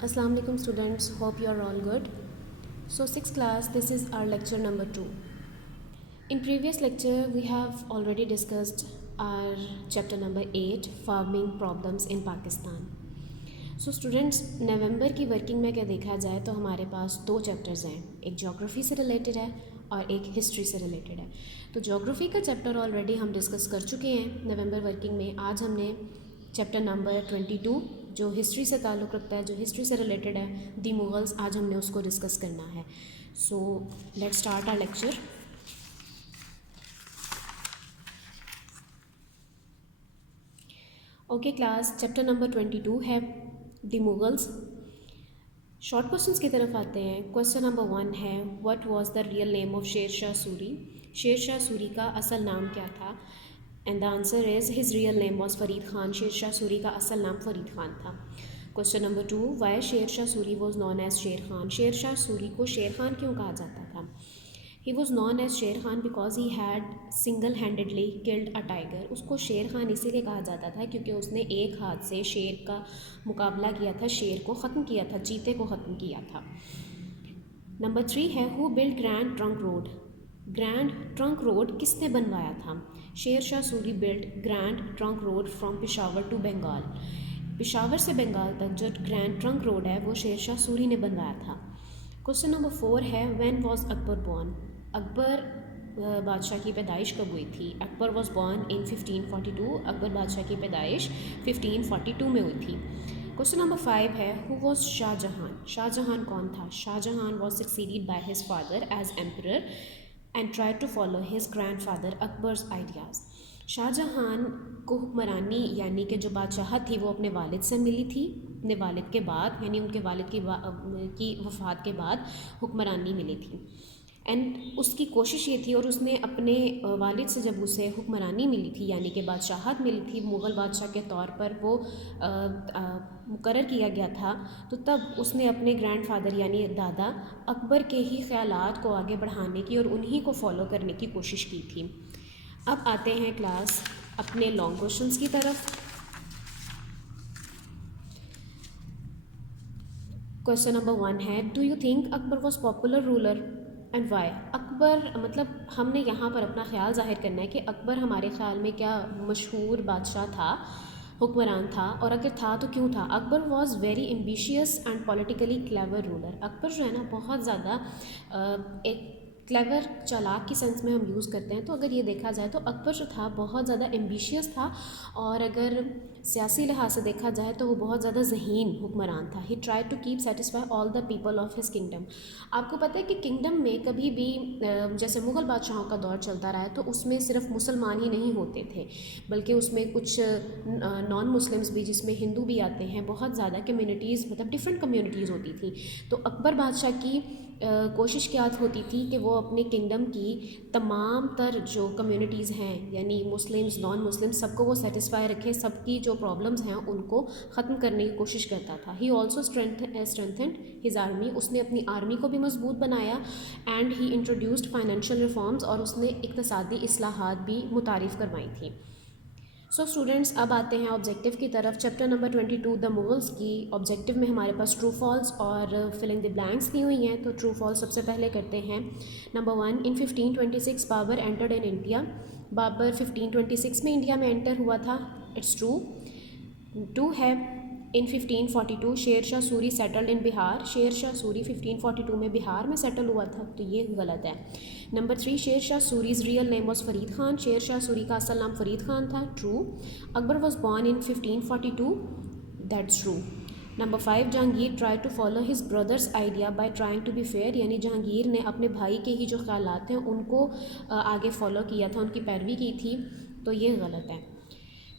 Assalamu alaikum students, hope you are all good. So 6th class, this is our lecture number 2. In previous lecture, we have already discussed our chapter number 8, farming problems in Pakistan. So students November की working में क्या देखा जाए तो हमारे पास दो chapters हैं, एक ज्योग्राफी से रिलेटेड है और एक हिस्ट्री से रिलेटेड है. तो ज्योग्राफी का चैप्टर ऑलरेडी हम डिस्कस कर चुके हैं नवंबर वर्किंग में. आज हमने चैप्टर नंबर 22 जो हिस्ट्री से ताल्लुक़ रखता है, जो हिस्ट्री से रिलेटेड है, दी मुग़ल्स, आज हमने उसको डिस्कस करना है. So let's start our lecture. Okay class, chapter number 22 है दी मुग़ल्स. शॉर्ट क्वेश्चंस की तरफ आते हैं. क्वेश्चन नंबर 1 है, what was the real name of शेर शाह सूरी. शेर शाह सूरी का असल नाम क्या था? And the answer is his real name was Farid Khan. Sher Shah Suri का असल नाम फरीद खान था. Question number 2, why Sher Shah Suri was known as Sher Khan. Sher Shah Suri को शेर खान क्यों कहा जाता था? He was known as Sher Khan because he had single handedly killed a tiger. उसको शेर खान इसीलिए कहा जाता था क्योंकि उसने एक हाथ से शेर का मुकाबला किया था, शेर को ख़त्म किया था, चीते को ख़त्म किया था. नंबर 3 है, who build grand trunk road. Grand trunk road किसने बनवाया था? Sher Shah Suri build grand trunk road from Peshawar to Bengal. Peshawar से बंगाल तक जो ग्रैंड ट्रंक रोड है वो शेर शाह सूरी ने बनवाया था. क्वेश्चन नंबर 4 है, when was Akbar born. Akbar बादशाह की पैदाइश कब हुई थी? Akbar was born in 1542. Akbar बादशाह की पैदाइश 1542 में हुई थी. क्वेश्चन नंबर 5 है, हु वॉज शाहजहां. शाहजहां कौन था? Shahjahan was succeeded by his father as emperor and try to follow his grand father Akbar's ideas. Shahjahan को हुक्मरानी यानी कि जो बादशाहत थी वो अपने वालिद से मिली थी. अपने वालिद के बाद यानी उनके वालिद की वफ़ात के बाद हुक्मरानी मिली थी. एंड उसकी कोशिश ये थी, और उसने अपने वालिद से जब उसे हुक्मरानी मिली थी यानी कि बादशाहत मिली थी, मुग़ल बादशाह के तौर पर वो मुकर्रर किया गया था, तो तब उसने अपने ग्रैंड फादर यानी दादा अकबर के ही ख़यालात को आगे बढ़ाने की और उन्हीं को फॉलो करने की कोशिश की थी. अब आते हैं क्लास अपने लॉन्ग क्वेश्चंस की तरफ. क्वेश्चन नंबर 1 है, do you think Akbar was popular ruler and why. Akbar मतलब हमने यहाँ पर अपना ख्याल ज़ाहिर करना है कि अकबर हमारे ख़्याल में क्या मशहूर बादशाह था, हुक्मरान था, और अगर था तो क्यों था. Akbar was very ambitious and politically clever ruler. Akbar जो है ना बहुत ज़्यादा एक क्लेवर, चालाक की सेंस में हम यूज़ करते हैं, तो अगर ये देखा जाए तो अकबर जो था बहुत ज़्यादा एम्बिशियस था, और अगर सियासी लिहाज से देखा जाए तो वो बहुत ज़्यादा ज़हीन हुक्मरान था. He try to keep satisfy all the people of his kingdom. आपको पता है कि किंगडम में कभी भी जैसे मुग़ल बादशाहों का दौर चलता रहा है तो उसमें सिर्फ मुसलमान ही नहीं होते थे, बल्कि उसमें कुछ नॉन मुस्लिम्स भी, जिसमें हिंदू भी आते हैं, बहुत ज़्यादा कम्युनिटीज़, मतलब डिफरेंट कम्युनिटीज़ होती थी. तो अकबर बादशाह की कोशिश क्या होती थी कि वो अपने किंगडम की तमाम तर जो कम्युनिटीज़ हैं यानी मुस्लिम्स, नॉन मुस्लिम्स, सबको वो सेटिस्फाई रखे, सबकी जो प्रॉब्लम्स हैं उनको ख़त्म करने की कोशिश करता था. He also strengthened his army. उसने अपनी आर्मी को भी मजबूत बनाया. And he introduced financial reforms. और उसने इक़्तिसादी इस्लाहात भी मुतारिफ़ करवाई थी. सो स्टूडेंट्स, अब आते हैं ऑब्जेक्टिव की तरफ. चैप्टर नंबर 22 द मुग़ल्स की ऑब्जेक्टिव में हमारे पास ट्रू फॉल्स और फिलिंग द ब्लैंक्स दी हुई हैं. तो ट्रू फॉल्स सबसे पहले करते हैं. Number 1, in 1526 Babar entered in India. Babar 1526 में इंडिया में एंटर हुआ था. It's true. 2 है, इन 1542 शेर शाह सूरी सेटल्ड इन बिहार. शेर शाह सूरी 1542 में बिहार में सेटल हुआ था, तो ये गलत है. Number 3, Sher Shah Suri's real name was Farid Khan. Sher Shah Suri का असल नाम फरीद खान था. True. Akbar was born in 1542. That's true. Number 5, Jahangir try to follow his brother's idea by trying to be fair. यानी जहांगीर ने अपने भाई के ही जो ख्यालात हैं उनको आगे फॉलो किया था, उनकी पैरवी की थी, तो ये गलत है.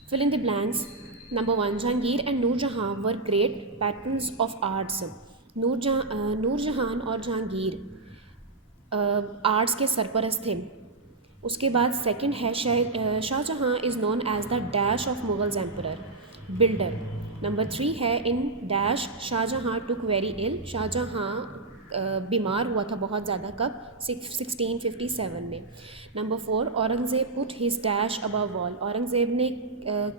Fill in the blanks. Number 1, Jahangir and Noorjahan were great patrons of arts. Noorjahan और जहांगीर आर्ट्स के सरपरस्त थे. उसके बाद सेकंड है, Shahjahan is known as the dash of Mughals emperor, builder. Number 3 है, in dash Shahjahan took very ill. Shahjahan بیمار ہوا تھا بہت زیادہ، کب؟ 1657 میں. Number 4 Aurangzeb put his dash ابو آل. اورنگزیب نے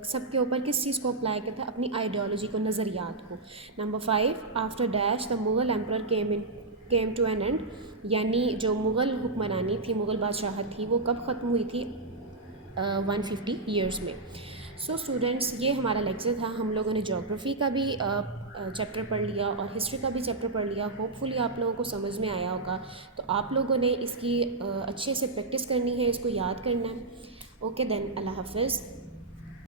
سب کے اوپر کس چیز کو اپلائی کیا تھا؟ اپنی آئیڈیالوجی کو، نظریات کو. Number 5 after dash the Mughal emperor came to an end. یعنی جو مغل حکمرانی تھی، مغل بادشاہت تھی، وہ کب ختم ہوئی تھی؟ 150 ایئرس میں. سو اسٹوڈنٹس، یہ ہمارا لیکچر تھا. ہم لوگوں نے جغرافی کا بھی چیپٹر پڑھ لیا اور ہسٹری کا بھی چیپٹر پڑھ لیا. ہوپ فلی آپ لوگوں کو سمجھ میں آیا ہوگا. تو آپ لوگوں نے اس کی اچھے سے پریکٹس کرنی ہے، اس کو یاد کرنا ہے. اوکے دین، اللہ حافظ.